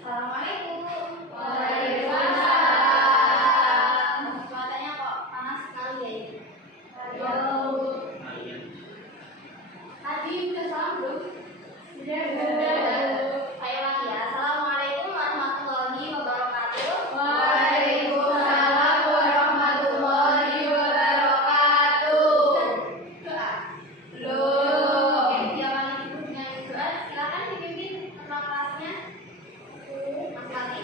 Assalamualaikum. Waalaikumsalam. Cuacanya kok panas sekali ya ini? Tadi udah salam belum? Sudah. Ayo lagi ya. Assalamualaikum warahmatullahi wabarakatuh. Waalaikumsalam warahmatullahi wabarakatuh. Doa. Belum. Oke, diawali dulu dengan doa. Silakan dipimpin ketua kelasnya. Mas Lati.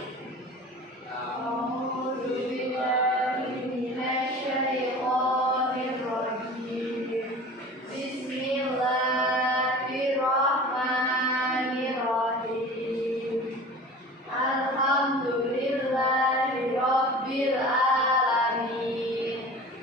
A'udzu billahi minasyaitonir rajim. Bismillahirrahmanirrahim. Alhamdulillahirabbil alamin.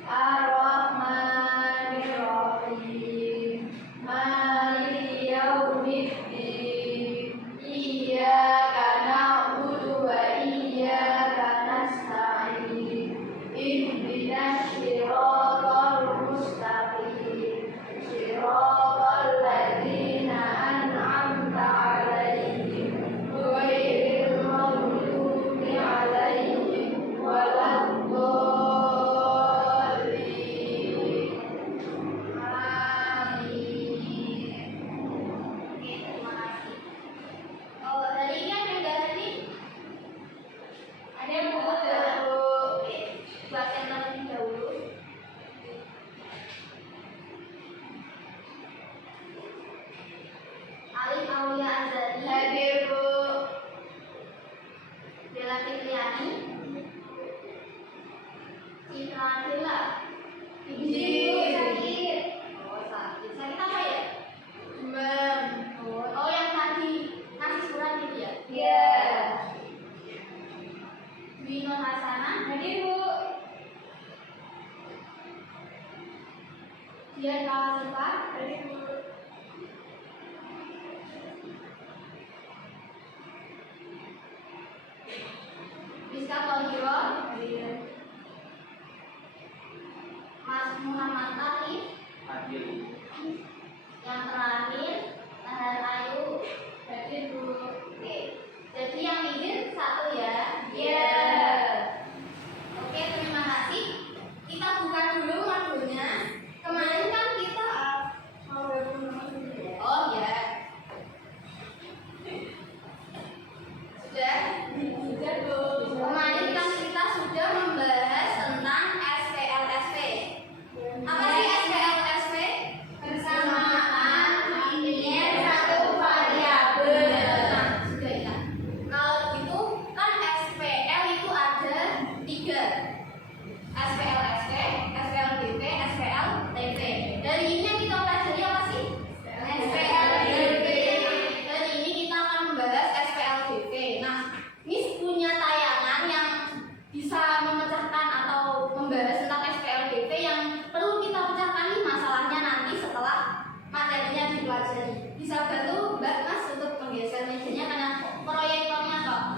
Arrahmanirrahim. Maliki yaumiddin. Iyyaka na'budu wa iyyaka nasta'in. Ihdinas siratal mustaqim. Siratal ladzina an'amta 'alaihim ghairil maghdubi 'alaihim waladdallin. Amin. Oke, terima kasih. Oh, hari ini ada yang nggak hadir? Ada yang mau ada? Oke, buat yang terlebih dahulu. Alif Aulia Azari, Hadir, Bu. Bella Fitriani, Citra Adela. Izin. Sakit. Oh, sakit. Sakit apa ya? Demam. Oh, yang tadi ngasih surat itu ya? Ya. Wino Hasanah, Hadir, Bu. Dian Kawasifa, Hadir, Bu. Rizka Tolhiro, Hadir. Mas Muhammad Latif, yang terakhir Nahar Ayu. Hadir, Bu. Oke, jadi yang izin satu ya. Ya. Oke, terima kasih. Kita buka dulu modulnya. Kemarin kan kita oh ya. Sudah. Sudah, Bu. Kemarin kan kita sudah membahas tentang SPLSP. Apa sih SPLSP? Persamaan linier satu variabel. Nah, sudah ya. Kalau gitu kan SPL itu ada 3. SPLSP, SPLBP, SPLTP. Dari ini yang kita pelajari apa sih? SPLBP. Dari ini kita akan membahas SPLBP. Nah, Miss punya tayangan yang bisa memecahkan atau membahas tentang SPLBP yang perlu kita pecahkan nih masalahnya nanti setelah materinya dipelajari. Bisa bantu Mbak Mas untuk menggeser mejanya karena proyektornya kok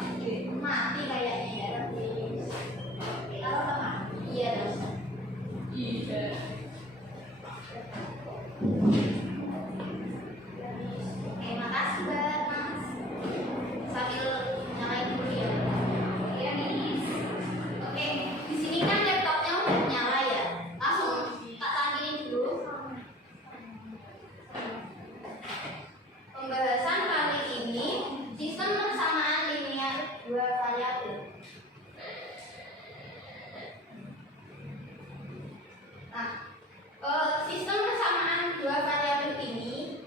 mati kayaknya ya. Oke, kalau mati iya dong. Iya. Oke, makasih Mbak Mas. Sambil nyalain dulu ya. Iya nih. Oke, di sini kan laptopnya udah nyala ya. Langsung tak tandingin dulu. Pembahasan kali ini sistem persamaan linear 2 variabel. Nah, sistem persamaan 2 variabel ini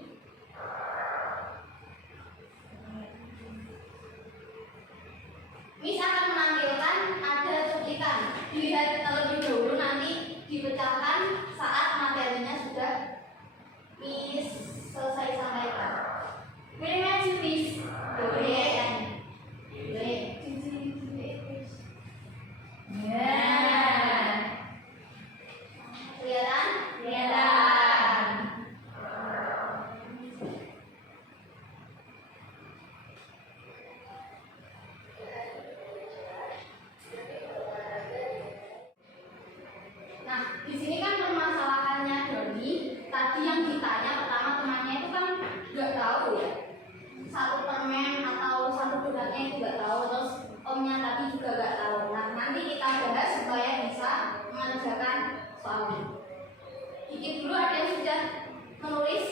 Miss akan menampilkan ada cuplikan. Dilihat terlebih dahulu nanti dipecahkan saat materinya sudah Miss selesai sampaikan. Very much, please. Boleh kan? Boleh. Ya. Kelihatan? Kelihatan. tantenya itu nggak tahu, terus omnya tadi juga nggak tahu. Nah, nanti kita bahas supaya bisa mengerjakan soal ini. Dikit dulu ada yang sudah menulis,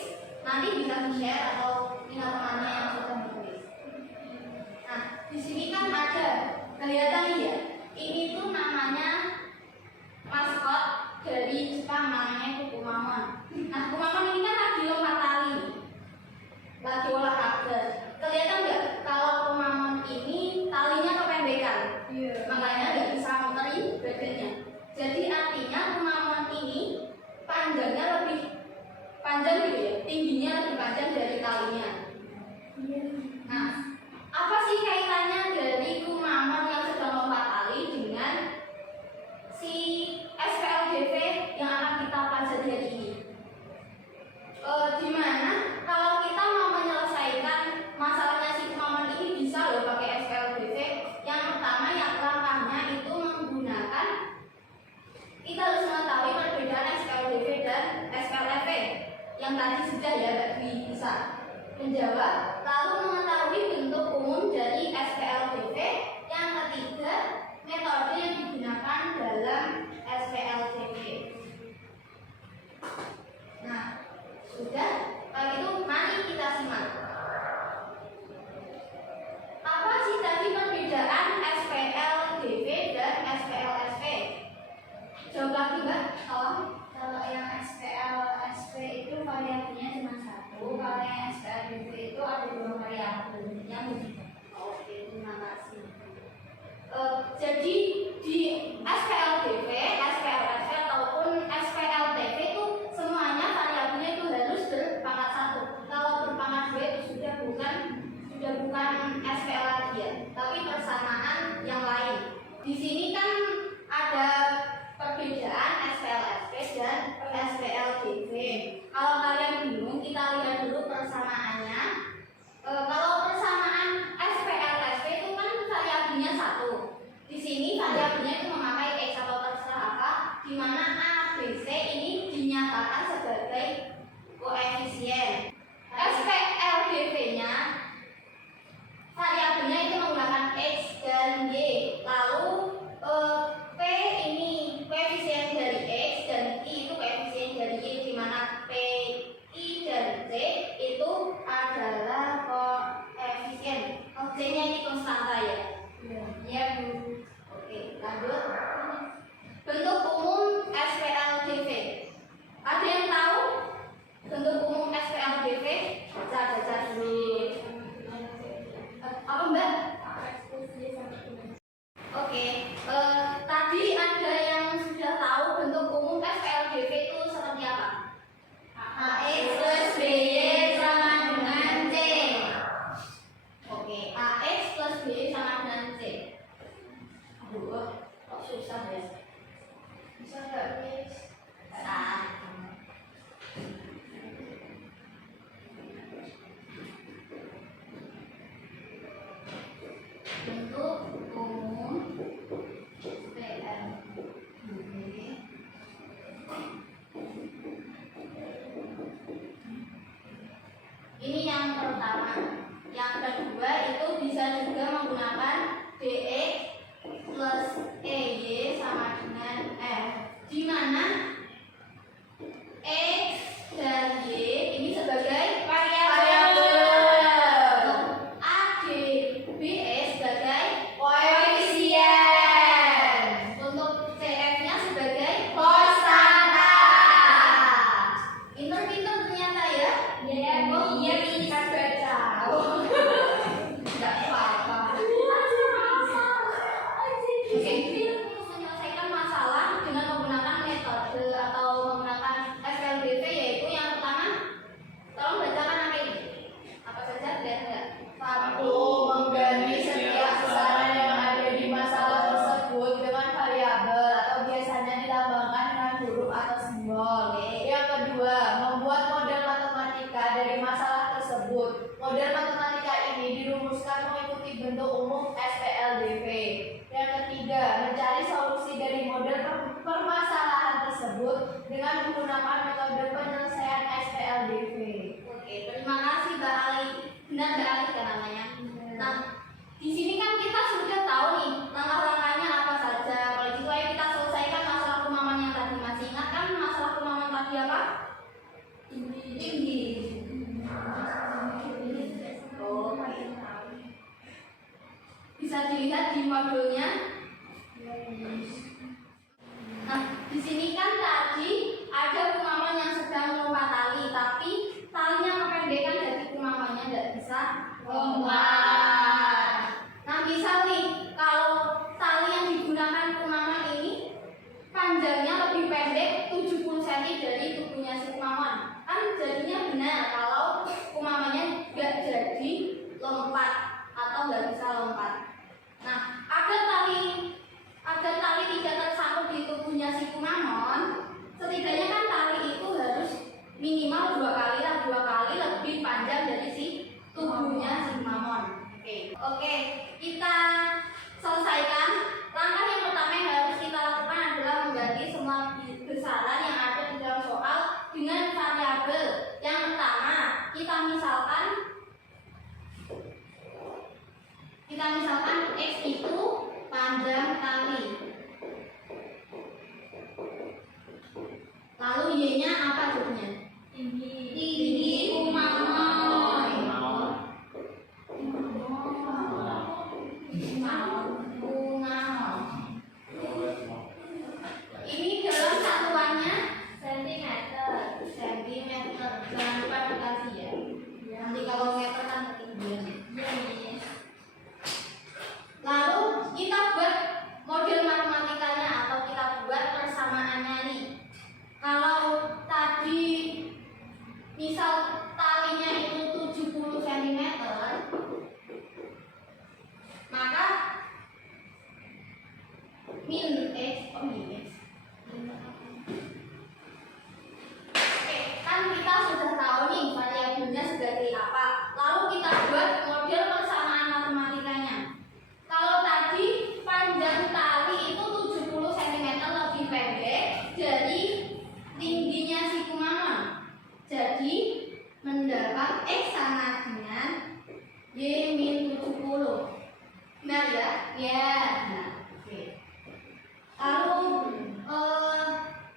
nanti bisa di-share atau minta temannya yang sudah menulis. Nah, di sini kan ada kelihatan nih ya. Ini tuh namanya maskot dari Jepang, namanya Kumamon. Nah, Kumamon ini kan lagi lompat tali, lagi olahraga. Kelihatan nggak kalau Kumamon ini talinya kependekan, makanya nggak bisa muterin badannya. Jadi artinya Kumamon ini panjangnya lebih panjang gitu ya, tingginya lebih panjang dari talinya. Nah, apa sih kaitannya dari Kumamon yang sedang lompat tali dengan si SPLDV yang akan kita pelajari hari ini? Dimana kalau kita mau menyelesaikan masalahnya si Kumamon ini bisa loh pakai SPLDV. Yang pertama, yang langkahnya itu menggunakan, kita harus mengetahui perbedaan SPLDV dan SPLFV yang tadi sudah ya bisa menjawab. Lalu mengetahui bentuk umum dari SPLDV. Yang ketiga, metode yang digunakan dalam SPLDV. Nah, sudah. Kalau itu mari kita simak. Apa sih tadi perbedaan SPLDV dan SPLSV? Jawab lagi Mbak, tolong. Kalau yang SPLSV itu variabelnya cuma satu, kalau yang SPLDV itu ada 2 variabel. Yang begitu. Oke, terima kasih. Jadi di SPLDV, SPLSV ataupun SPLTV itu semuanya variabelnya itu harus berpangkat 1. Kalau berpangkat 2 itu sudah bukan SPL lagi ya, tapi persamaan yang lain. Di sini kan ada perbedaan SPLSV dan SPLDV. Kalau kalian bingung, kita lihat dulu persamaannya. Kalau persamaan SPLSV itu kan variabelnya 1. Di sini variabelnya itu memakai X atau terserah apa, di mana A, B, C ini dinyatakan sebagai koefisien. SPLDV-nya variabelnya itu menggunakan X dan Y. Lalu P ini koefisien dari X dan I itu koefisien dari Y, di mana P, I dan C itu adalah koefisien. C-nya ini konstanta ya. Ya Bu. Oke, lanjut. Bentuk umum SPLDV. Ada yang tahu bentuk umum SPLDV? Baca dulu. Apa Mbak? Oke, tadi ada yang sudah tahu bentuk umum SPLDV itu seperti apa? AX plus BY sama dengan C. Oke, AX plus B sama dengan C. Aduh, kok susah ya? Bisa nggak, Miss? Nah, bentuk umum SPLDV. Ini yang pertama. Yang kedua itu bisa juga menggunakan DX plus EY sama dengan F, di mana X dan Y ini sebagai variabel, A, D, B, E sebagai Koefisien. untuk CF-nya sebagai Konstanta. Pinter-pinter ternyata ya. Iya, iya, bisa baca. Tidak apa-apa. Oke, menyelesaikan masalah dengan menggunakan metode atau menggunakan SPLDV, yaitu yang pertama, tolong bacakan apa ini? Apa saja? Lihat enggak? Satu, mengganti setiap besaran yang ada di masalah tersebut dengan variabel atau biasanya dilambangkan dengan huruf atau simbol. Yang kedua, membuat model matematika dari masalah tersebut. Model matematika ini dirumuskan mengikuti bentuk umum SPLDV. Yang ketiga, mencari solusi dari model permasalahan tersebut dengan menggunakan metode penyelesaian SPLDV. Oke, terima kasih Mbak Ali. Benar Mbak Ali kan namanya? Nah, di bisa dilihat di modulnya. Nah, di sini kan tadi ada kumaman yang sedang melompat tali, tapi talinya kependekan jadi kumamannya tidak bisa lompat. Nah, misal nih, kalau tali yang digunakan kumaman ini panjangnya lebih pendek 70 cm dari tubuhnya si kumaman, kan jadinya benar kalau kumamannya nggak jadi lompat atau nggak bisa lompat. Nah, agar tali tidak tersangkut di tubuhnya si kumamon, setidaknya kan tali itu harus minimal 2 kali lebih panjang dari si tubuhnya si kumamon. Oke, kita selesaikan. Langkah yang pertama yang harus kita lakukan adalah mengganti semua besaran yang ada di dalam soal dengan variabel. Yang pertama, kita misalkan X itu panjang tali. Lalu Y-nya apa jadinya? Tinggi kumamon. Ini dalam satuannya sentimeter. Jangan lupa dikasih ya. Nanti kalau meter kan ketinggian. Lalu kita buat model matematikanya atau kita buat persamaannya nih. Kalau tadi misal talinya itu 70 cm, maka min X. Oke, kan kita sudah tahu nih variabelnya sebagai apa. Lalu kita buat model persamaan matematikanya. Kalau tadi panjang tali itu 70 cm lebih pendek dari tingginya si kumamon. Jadi mendapat X sama dengan Y min 70. Benar ya? Ya. Nah, oke. Lalu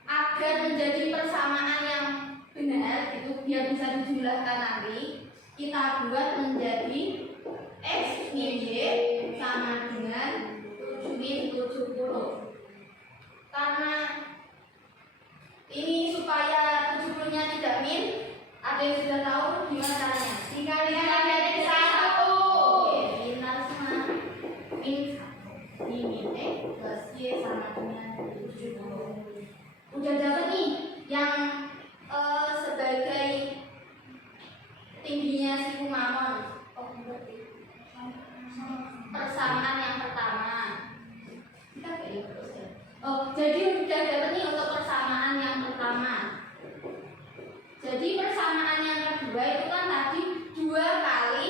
agar menjadi persamaan yang benar itu biar bisa dijumlahkan nanti, kita buat menjadi X min Y sama dengan min 70. Karena ini supaya 70-nya tidak min, ada yang sudah tahu gimana caranya? Dikalikan dari 1. Oke, pintar semua. Min 1. Ini min X plus Y sama dengan 70. Udah dapat nih yang sebagai tingginya si kumamon. Persamaan yang pertama. Kita kayak terus ya. Jadi udah dapat nih untuk persamaan yang pertama. Jadi persamaan yang kedua itu kan tadi 2 kali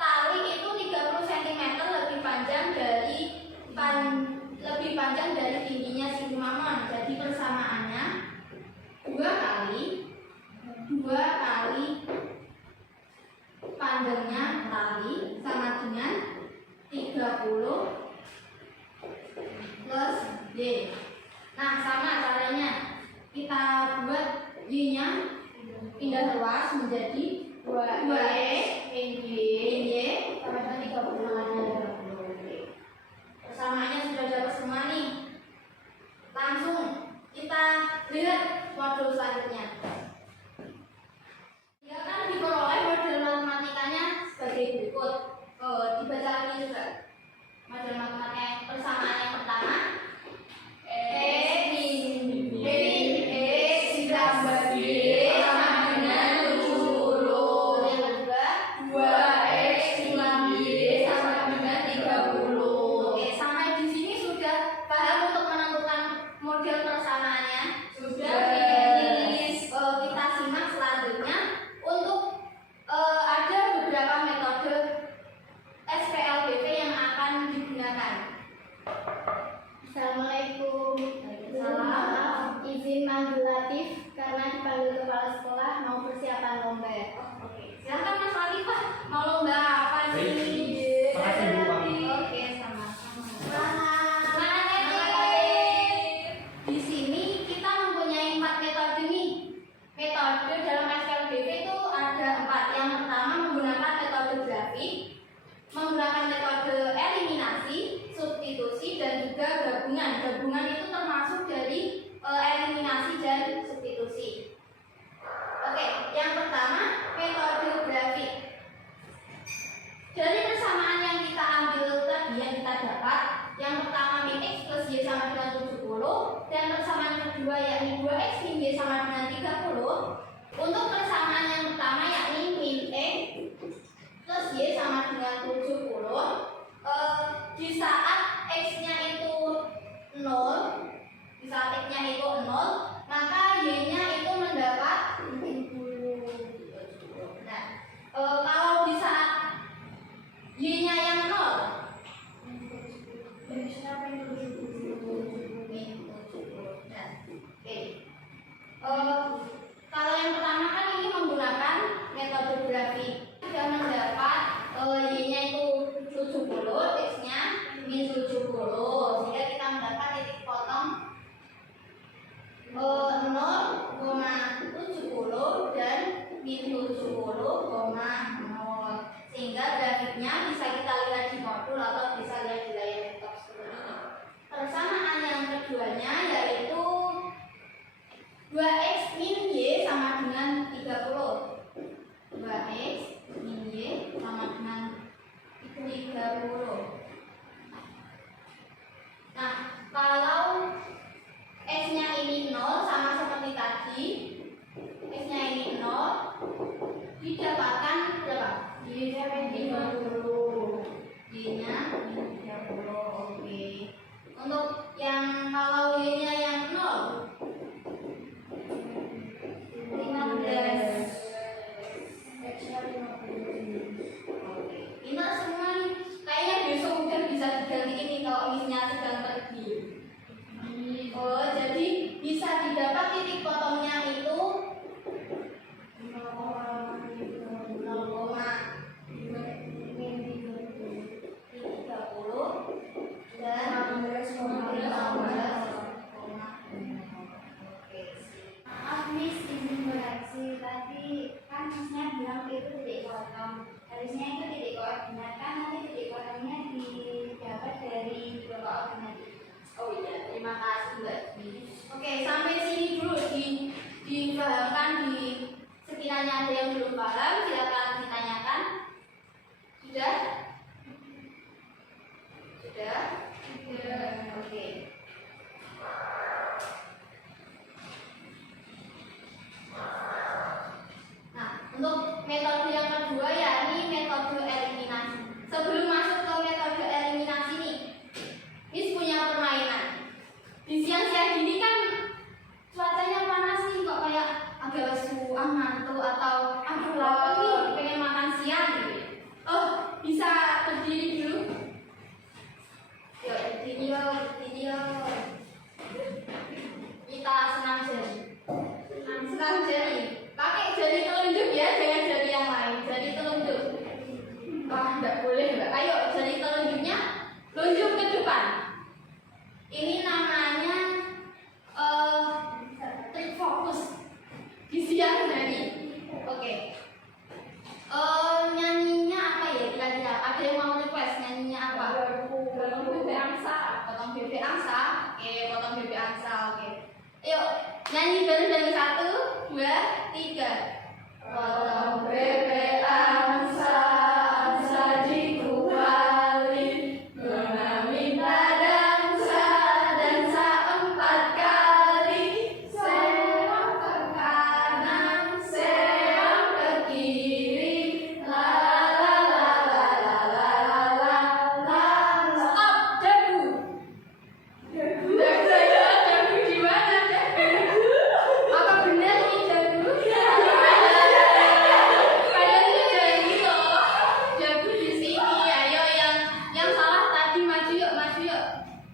tali itu 30 cm lebih panjang dari tingginya si kumamon. Jadi persamaannya 2 kali panjangnya tali sama dengan 30 plus Y. Nah, sama caranya. Kita buat Y-nya pindah luas menjadi 2X min Y sama dengan 30. Persamaannya sudah dapat semua nih. Langsung kita lihat modul selanjutnya. Dia kan diperoleh model matematikanya sebagai berikut. Dibaca lagi juga. Model matematika persamaan yang pertama, X min X ditambah Y sama dengan 70. Yang kedua, 2X min Y sama dengan 30. Oke, sampai di sini sudah paham untuk menentukan model persamaannya? Sudah. Kita simak selanjutnya. Untuk ada beberapa metode SPLBP yang akan digunakan. Assalamualaikum. Salam. Izin manggulatif karena dipanggil kepala sekolah mau persiapan lomba. Oke, silakan Mas Wali Pak. Mau lomba apa nih? Makasih, Bu Wali. Oke, sama-sama. Semangat. Di sini kita mempunyai 4 metode nih. Metode dalam SPLBP itu ada 4. Yang pertama menggunakan metode grafik, menggunakan metode eliminasi, kedua yakni 2x min y sama dengan 30. Untuk persamaan yang pertama yakni min x plus y sama dengan 70. Di saat x-nya itu 0, maka y-nya itu mendapat 70. Nah, kalau di saat y-nya yang 0, kalau yang pertama kan ini menggunakan metode grafik, sudah mendapat y-nya itu 70, x-nya min 70, sehingga kita mendapat titik potong 0,70 dan min 70,0, sehingga grafiknya bisa kita lihat di modul atau bisa lihat di layar laptop seperti ini. Persamaan yang keduanya yaitu 2x min y sama dengan 30. 2x min y sama dengan 30. Nah, kalau x-nya ini 0 sama seperti tadi, x-nya ini 0 didapatkan berapa? Y-nya min 30. Y-nya min 30. Oke. Untuk yang kalau y-nya yang 0, 15. X-nya 50. Oke. Pintar semua nih. Kayaknya besok udah bisa diganti ini kalau misalnya sedang pergi. Oh, jadi bisa didapat titik potongnya itu 0,30 dan 15,6. Maaf Miss, izin koreksi. Tadi kan Miss-nya bilang itu titik potong. Harusnya itu titik koordinat, kan nanti titik potongnya didapat dari dua koordinat. Oh iya, terima kasih Mbak Dwi. Oke, sampai sini dulu dipahamkan. Sekiranya ada yang belum paham, silakan ditanyakan. Sudah? Sudah? Oke. Nah, untuk metode yang kedua yakni metode eliminasi. Sebelum masuk ke metode eliminasi nih, Miss punya permainan. Di siang-siang gini kan cuacanya panas nih, kok kayak agak lesu, ngantuk atau aduh lapar nih, pengen makan siang gitu. Oh, bisa berdiri dulu. Yuk, berdiri yuk. Kita senam jari. Senam jari. Pakai jari telunjuk ya, jangan jari yang lain. Jari telunjuk. Wah, enggak boleh Mbak. Ayo, jari telunjuknya lunjuk ke depan. Ini namanya trik fokus di siang hari. Oke. Nyanyinya apa ya kira-kira? Ada yang mau request nyanyinya apa? Potong bebek angsa. Potong bebek angsa. Oke, potong bebek angsa. Oke. Yuk, nyanyi bareng-bareng 1, 2, 3. Potong bebek angsa, angsa dikuali, Nona minta dansa, dansa 4 kali, serong ke kanan, serong ke kiri, la la la la la la la la. Stop, jagu. Jagu gimana? Apa benar ini jagu? Kalian juga gitu. Jagu di sini. Ayo yang salah tadi maju yuk.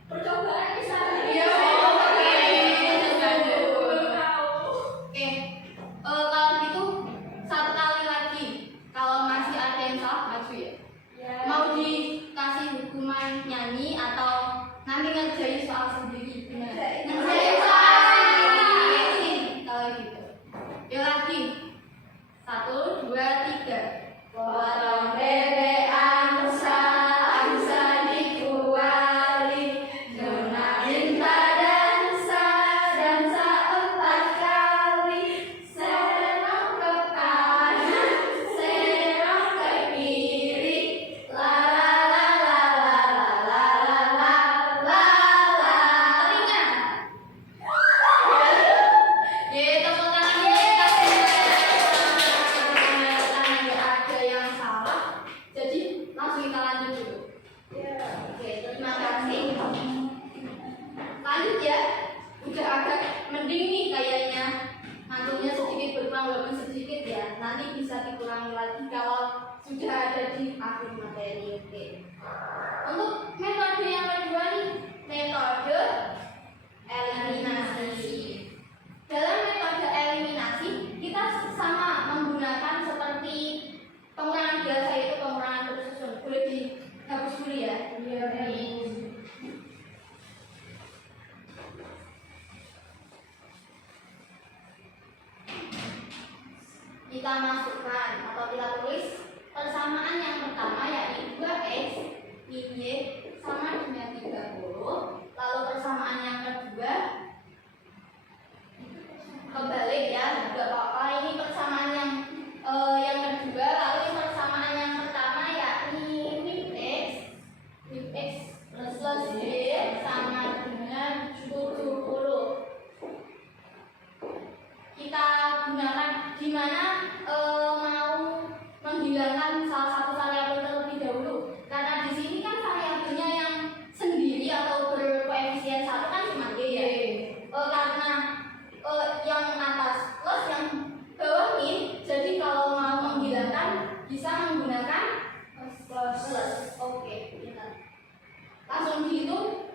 Percobaan di sana. Iya. Oke. Oke. Kalau gitu 1 kali lagi. Kalau masih ada yang salah maju ya. Mau dikasih hukuman nyanyi atau nanti ngerjain soal sendiri? Ngerjain soal sendiri. Kalau gitu. Yuk lagi. 1, 2, 3. Potong bebek angsa, angsa dikuali, Nona minta dansa, dansa 4 kali, serong ke kanan, serong ke kiri, la la la la la la la la la la. Telinga. nanti bisa dikurangi lagi kalau sudah ada di akhir materi. Oke. Untuk metode yang kedua nih, metode eliminasi. Dalam metode eliminasi kita sama menggunakan seperti pengurangan biasa, yaitu pengurangan tersusun. Boleh dihapus dulu ya. Kita masukkan atau kita tulis persamaan yang pertama yakni 2x min y sama dengan 30. Lalu persamaan yang kedua kebalik ya, tidak apa-apa. Ini persamaan yang kedua. Lalu persamaan yang pertama yakni min x plus y sama dengan 70. Kita gunakan di mana mau menghilangkan salah satu variabel terlebih dahulu, karena di sini kan variabelnya yang sendiri atau berkoefisien 1 kan cuma y ya. Karena yang atas plus yang bawah min, jadi kalau mau menghilangkan bisa menggunakan plus. Oke, kita langsung dihitung.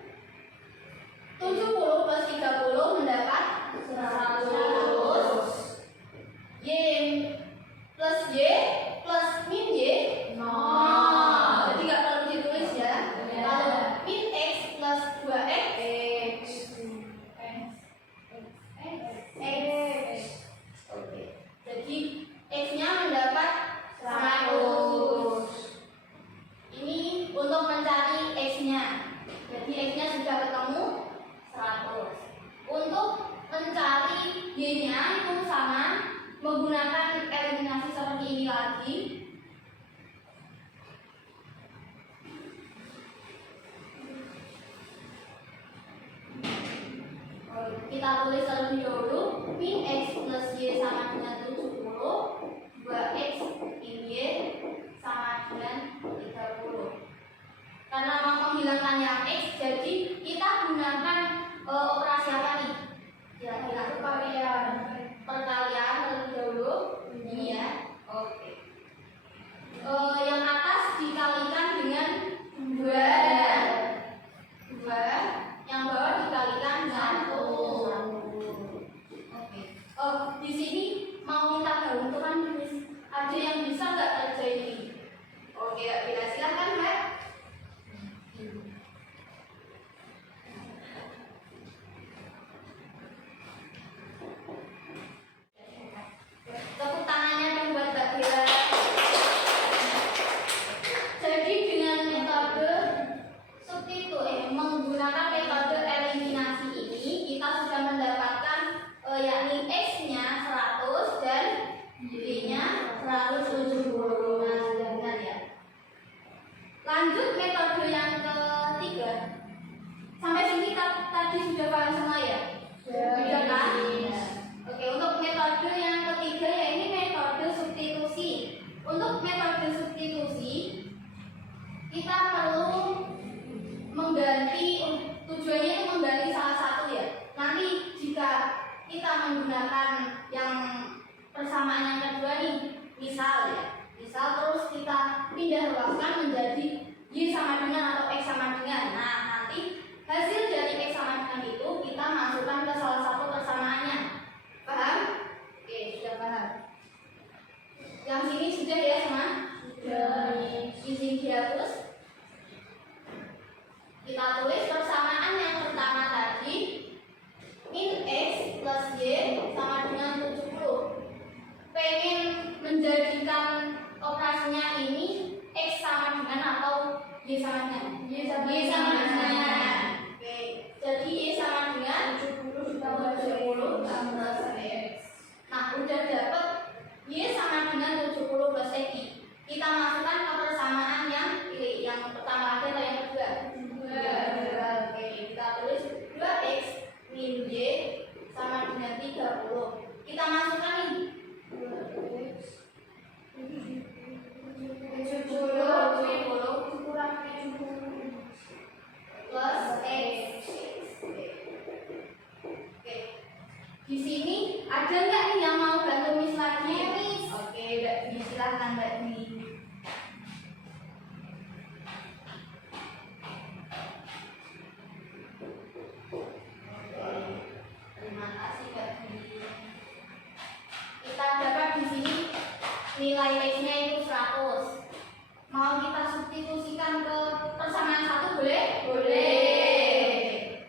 70 plus 30 mendapat 100. Y plus y plus min y 0. Jadi nggak perlu ditulis ya. Lalu min x plus 2x x. Oke. Jadi x-nya mendapat 100. Ini untuk mencari x-nya. Jadi x-nya sudah ketemu 100. Untuk mencari y-nya itu sama menggunakan eliminasi seperti ini lagi. Kita tulis terlebih dahulu min x plus y sama dengan 70, 2x min y sama dengan 30. Karena mau menghilangkan yang x, jadi kita gunakan operasi apa nih? Kira-kira perkalian terlebih dahulu. Ini ya. Oke. Yang atas dikalikan dengan 2, yang bawah dikalikan dengan 1. Oke. Di sini mau minta bantuan tulis. Ada yang bisa nggak kerja ini? Oke, bila silakan Mbak. Tepuk tangannya dong buat Mbak Bella. Jadi dengan metode menggunakan metode eliminasi ini kita sudah mendapatkan yakni x-nya 100 dan y-nya 170. Nah, sudah benar ya. Lanjut metode yang ketiga. Sampai sini tadi sudah paham semua ya? Sudah kan? Oke, untuk metode yang ketiga yaitu metode substitusi. Untuk metode substitusi kita perlu mengganti, tujuannya itu mengganti salah satu ya. Nanti jika kita menggunakan yang persamaan yang kedua nih, misal terus kita pindah ruaskan menjadi y sama dengan atau x sama dengan. Nah, nanti hasil dari x sama dengan itu kita masukkan ke salah satu persamaannya. Paham? Oke, sudah paham. Yang sini sudah ya semua? Sudah. Izin dihapus. Kita tulis persamaan yang pertama tadi min x plus y sama dengan 70. Pengen menjadikan operasinya ini x sama dengan atau y sama dengan? Y sama dengan. Oke, jadi y sama dengan 70 tambah x. Nah, udah dapat y sama dengan 70 plus x. Kita masukkan ke persamaan yang pilih, yang pertama lagi atau yang kedua? Oke, kita tulis 2x min y sama dengan 30. Kita masukkan nih 70 kurang 70 plus x. Oke. Di sini ada nggak nih yang mau bantu Miss lagi? Oke, Boleh.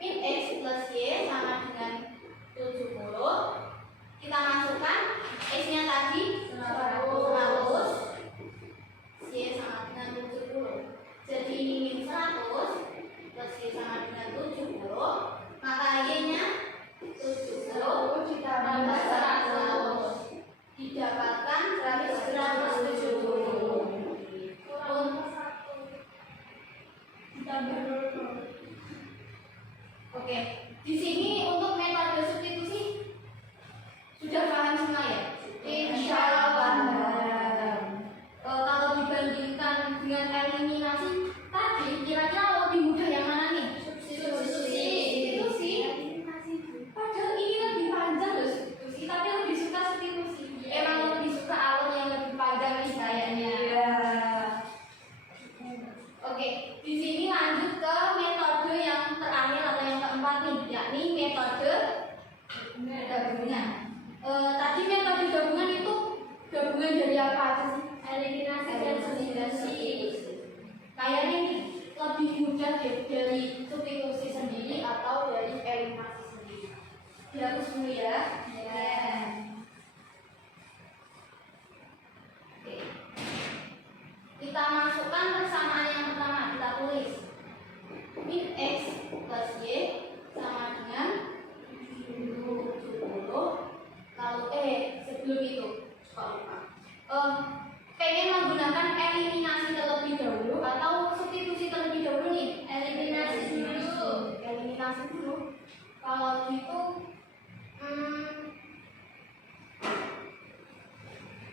Min X plus Y sama dengan 70. Kita masukkan X-nya tadi 100. Y sama dengan 70. Jadi min 100 plus Y sama dengan 70. Maka Y-nya 70 ditambah 100 didapatkan 170. Oke, di sini untuk metode substitusi sudah paham semua ya? Insya Allah. Kalau dibandingkan dengan eliminasi tadi, kira-kira lebih mudah yang mana nih? Substitusi. Padahal ini lebih panjang loh substitusi, tapi lebih suka substitusi. Emang lebih suka alur yang lebih panjang nih kayaknya. Oke, di sini lanjut ke metode yang terakhir atau yang keempat nih, yakni metode gabungan. Tadi metode gabungan itu gabungan dari apa aja sih? Eliminasi dan substitusi. Kayaknya nih lebih mudah dari substitusi sendiri atau dari eliminasi sendiri. Dihapus dulu ya. Oke. Kita masukkan persamaan yang pertama, kita tulis min X plus Y sama dengan 70. Lalu sebelum itu pengen menggunakan eliminasi terlebih dahulu atau substitusi terlebih dahulu nih? Eliminasi dulu. Kalau gitu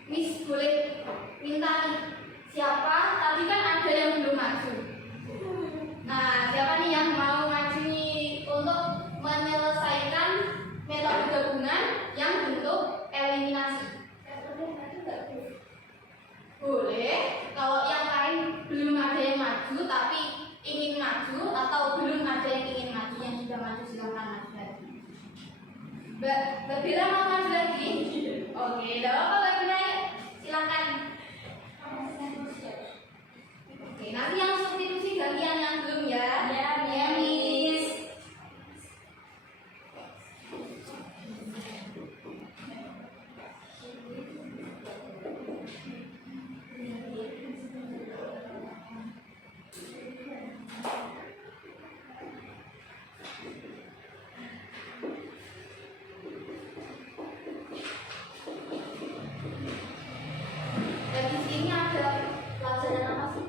Miss boleh minta nih, siapa? Tadi kan ada yang belum maju. Nah, siapa nih yang mau maju nih untuk menyelesaikan metode gabungan yang bentuk eliminasi? Boleh. Kalau yang lain belum ada yang maju tapi ingin maju atau belum ada yang ingin maju, yang sudah maju silakan maju lagi. Mbak Bella mau maju lagi? Oke, tidak apa-apa Mbak Bella, silakan. Oke, nanti yang substitusi gantian yang belum ya. Ya, Miss. Dan di sini ada pelajaran apa sih?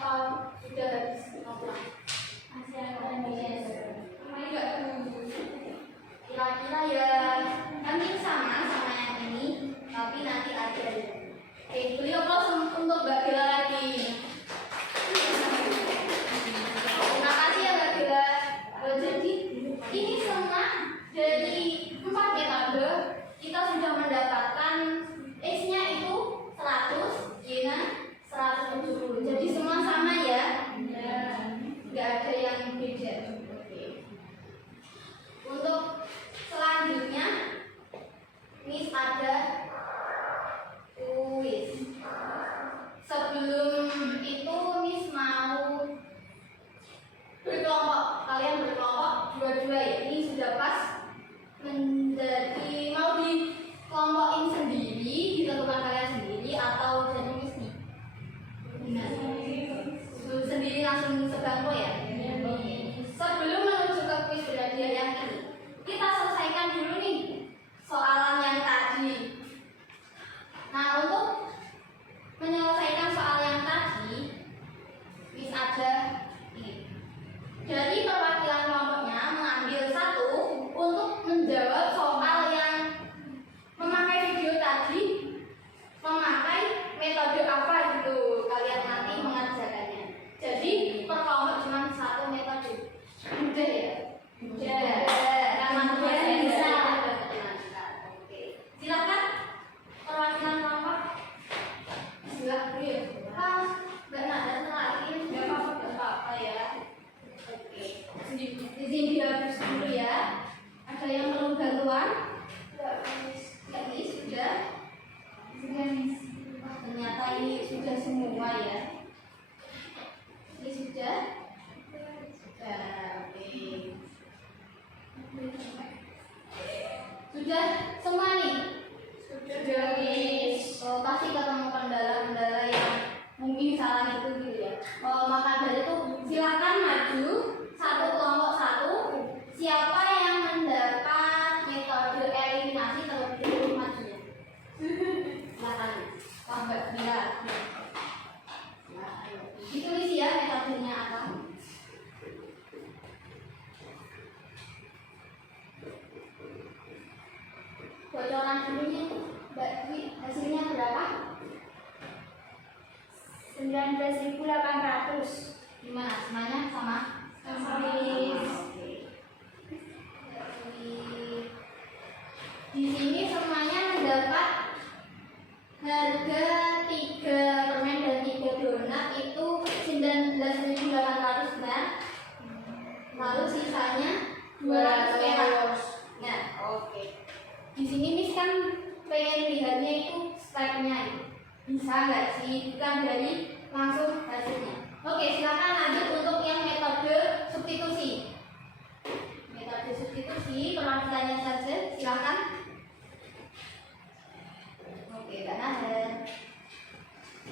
Apa sudah habis ngobrol? Masih ada enggak? Kira-kira ya hampir sama yang ini, tapi nanti ada. Oke, beliau close untuk Mbak Bella lagi. Terima kasih ya Mbak Bella. Jadi ini semua dari 4 metode kita sudah mendapatkan X-nya itu 100, Y-nya 170. Jadi semua sama ya? Nggak ada yang beda. Oke. Untuk selanjutnya, Miss ada kuis. Sebelum itu Miss mau berkelompok. Kalian berkelompok dua-dua ya. Ini sudah pas menjadi mau dikelompokin sendiri, ditentukan kalian sendiri atau jadi Miss nih? Sendiri langsung sebangku ya. Sebelum menuju ke kuis berhadiah yang ini, kita selesaikan dulu nih soalan yang tadi. Nah, untuk menyelesaikan soal yang tadi, Miss ada ini. Dari perwakilan kelompoknya mengambil satu untuk menjawab soal yang memakai video tadi, memakai metode apa gitu. Kalian nanti mengerjakannya. Jadi per kelompok cuma hitungan dulu nih, Mbak Dwi, hasilnya berapa? 19.800. Gimana? Semuanya sama? Sama. Oke. Di sini semuanya mendapat harga 3 permen dan 3 donat itu 19.800 kan? Lalu sisanya 200 perak. Nah, oke. Di sini Miss kan pengen lihatnya itu stepnya itu. Bisa nggak sih? Bukan dari langsung hasilnya. Oke, silakan lanjut untuk yang metode substitusi. Metode substitusi, perhatiannya saja, silakan. Oke, Mbak Nahan.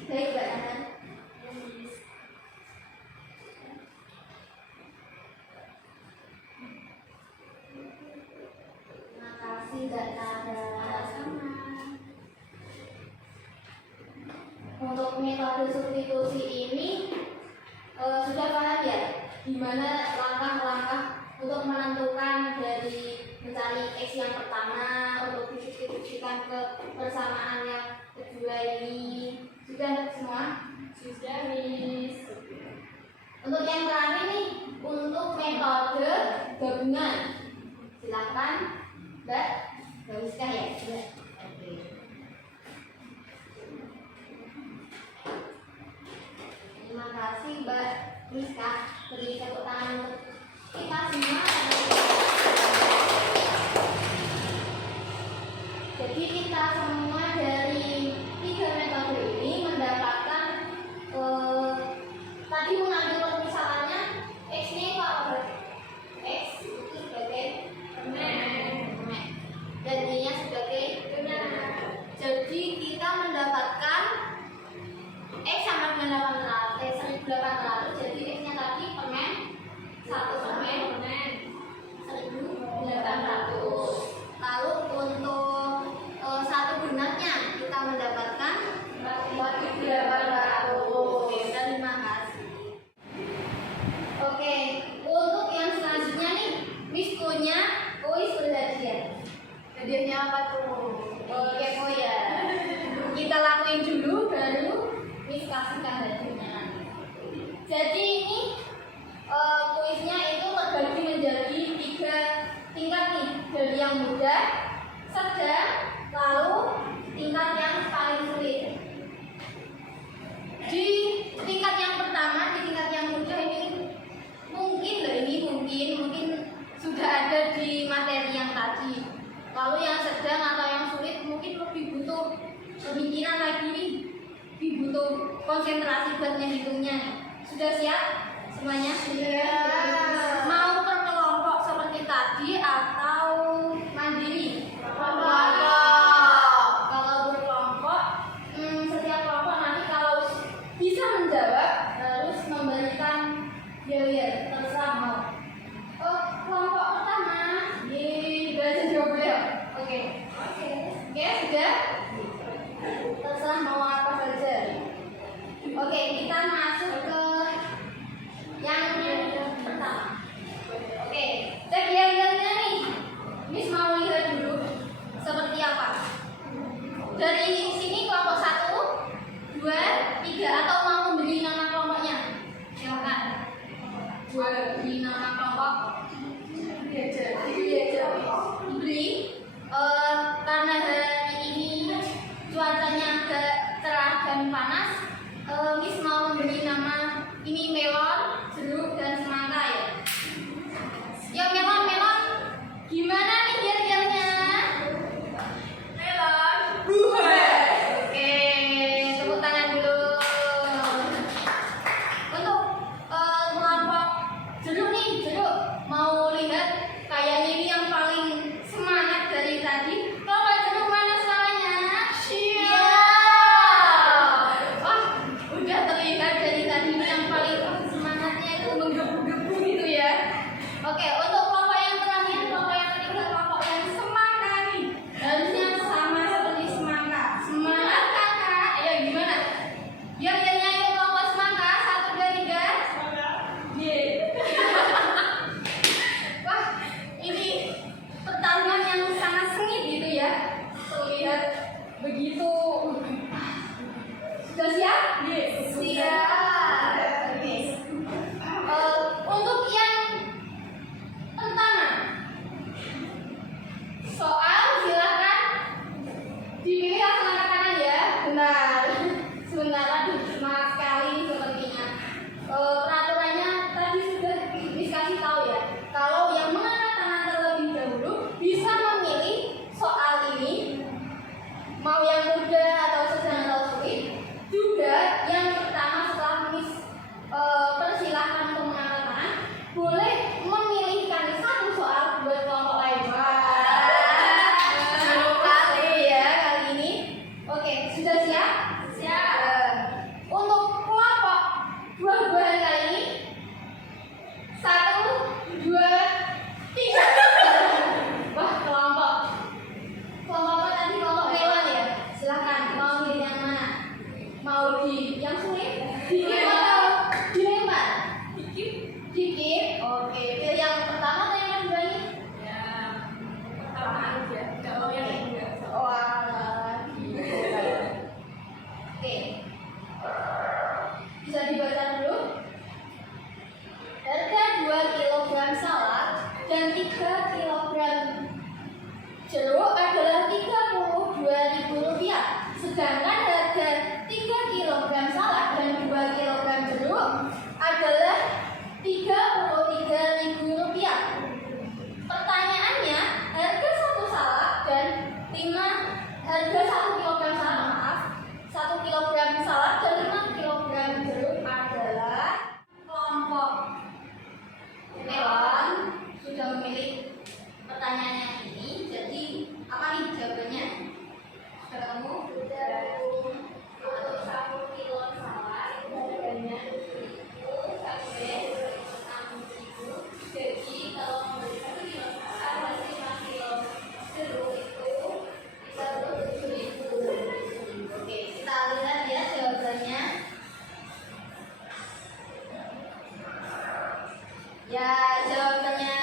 Baik, Mbak Nahan. Terima kasih, Mbak Nahan. Sama. Untuk metode substitusi ini sudah paham ya, di mana langkah-langkah untuk menentukan dari mencari X yang pertama untuk disubstitusikan ke persamaan yang kedua ini. Sudah semua? Sudah, Miss. Untuk yang terakhir nih, untuk metode gabungan, silakan Mbak Gawiska ya. Sudah. Oke. Terima kasih Mbak Miska, beri tepuk tangan untuk kita semua. Jadi kita semua dari 3 metode ini mendapatkan tadi mengambil permisalannya X-nya itu apa berarti? X itu sebagai permen dan Y-nya sebagai donat. Jadi kita mendapatkan X sama dengan 1.800, jadi X-nya tadi permen 1 permen 1.800. Lalu untuk 1 donatnya kita mendapatkan 4.800. Oke, terima kasih. Oke, untuk yang selanjutnya nih, Miss punya kuis berhadiah. Hadiahnya apa tuh? Oke, oh ya. Kita lakuin dulu baru Miss kasihkan hadiahnya nanti. Jadi ini kuisnya itu terbagi menjadi 3 tingkat nih, dari yang mudah, sedang, lalu tingkat yang paling sulit. Di tingkat yang pertama, di tingkat yang mudah ini mungkin sudah ada di materi yang tadi. Lalu yang sedang atau yang sulit mungkin lebih butuh pemikiran lagi nih, lebih butuh konsentrasi buat menghitungnya. Sudah siap semuanya? Sudah. Mau per kelompok seperti tadi atau mandiri? Kalau berkelompok, setiap kelompok nanti kalau bisa menjawab harus memberikan biaya, terserah mau. Oh, kelompok pertama, belajar jawab ya. Oke, sudah. Terserah mau apa saja. Oke, kita masuk ke yang pertama. Oke, saya lihat-lihatnya nih. Miss mau lihat dulu seperti apa. Dari sini kelompok 1, 2, 3 atau mau memberi nama kelompoknya? Silakan. Beri nama kelompok. Diberi. Karena hari ini cuacanya agak cerah dan panas, Miss mau memberi nama ini melon, jeruk dan semangka ya. Ya melon, gimana nih biar-biarnya? Melon. Oke, tepuk tangan dulu. Untuk kelompok jeruk nih, mau Sedangkan harga 3 kg salak dan 2 kg jeruk adalah Rp33.000. Pertanyaannya, harga 1 salak dan 1 kg salak, 1 kg salak dan 5 kg jeruk adalah kelompok melon. Sudah memilih pertanyaan yang ini, jadi apa nih jawabannya? Sudah ketemu? Untuk 1 kilo salak harganya itu sampai 6.000. Jadi kalau membeli 1 kilo salak masih 5 kilo jeruk itu bisa 7.000. Oke, kita lihat ya jawabannya. Ya, jawabannya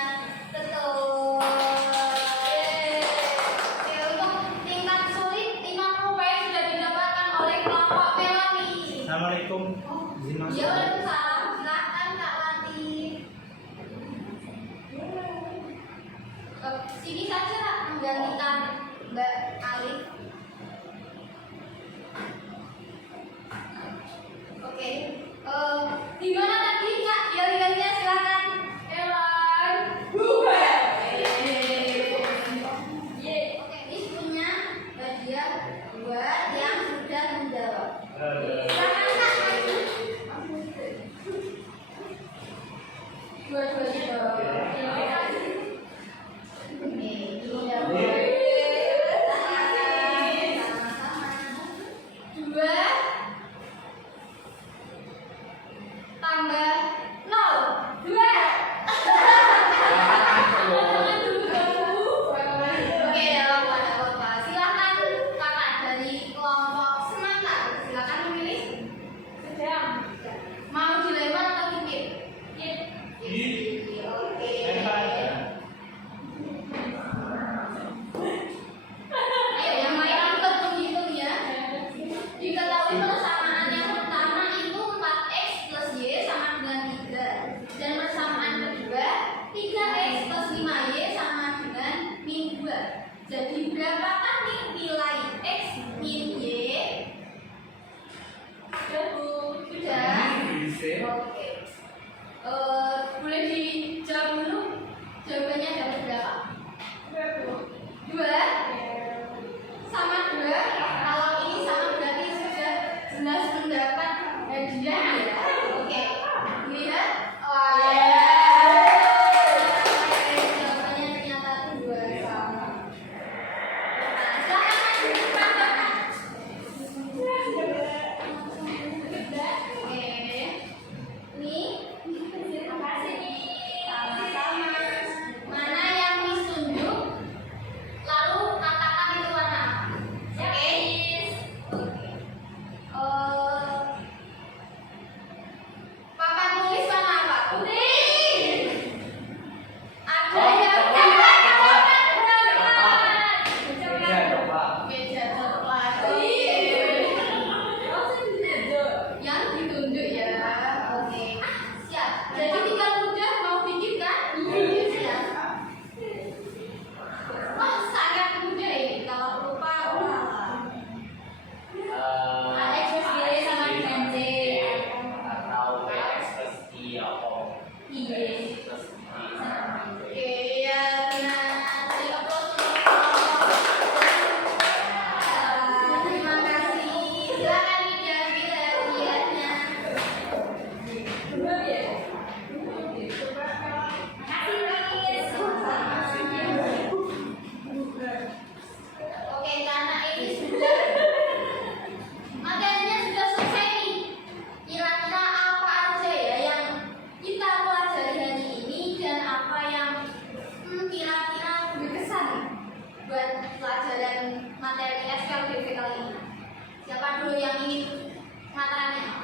betul. Oke, untuk tingkat sulit 50 poin sudah didapatkan oleh kelompok Melani. Assalamualaikum. Izin masuk. Ya, waalaikumsalam. Silakan Kak Lati. Sini saja menggantikan Mbak Alif. Oke. Di mana tadi Kak? Yel-yelnya silakan. Elan. Oke, ini punya bagian buat yang sudah menjawab. Silakan Kak, maju. Dua-duanya jawab. Oke, ini jawab. Sama-sama. 2 tambah 0, 2. Oke, ya apa-apa. Silakan kakak dari kelompok semangat. Silakan memilih. Sedang. Mau dilempar atau dikit? Oke. Ayo yang lain ikut menghitung ya. Diketahui persamaan yang pertama itu 4x plus y sama dengan 3. Dan persamaan kedua 3x plus 5y sama dengan min 2. Jadi berapakah nilai x min y? Sudah Bu? Sudah? Oke. Boleh dijawab dulu? Jawabannya dapat berapa? 2? Sama 2? Kalau ini sama berarti sudah jelas mendapat hadiah ya. Oke. Lihat. Wah, ya. Jawabannya ternyata 2 sama. Silakan maju ke depan, Bapak. Oke. Ini terima kasih. Sama-sama. Mana yang ditunjuk? Lalu katakan itu warna apa? Oke. Papan tulis warna apa? Putih. Ada yang meja coklat. Yang ditunjuk ya. Oke. Siap. Jadi tinggal udah mau bikin kan? Siap. Wah, sangat mudah ini. Kalau lupa, Alex berdiri sama dengan C. Atau X plus I atau Iya. X plus I. Oke, ya benar. Diupload untuk kelompok. Terima kasih. Silakan diambil hadiahnya. Oke, karena ini sudah materinya sudah selesai nih. Kira-kira apa aja ya yang kita pelajari hari ini dan apa yang kira-kira berkesan buat pelajaran materi SKBP kali ini? Siapa dulu yang ingin materinya?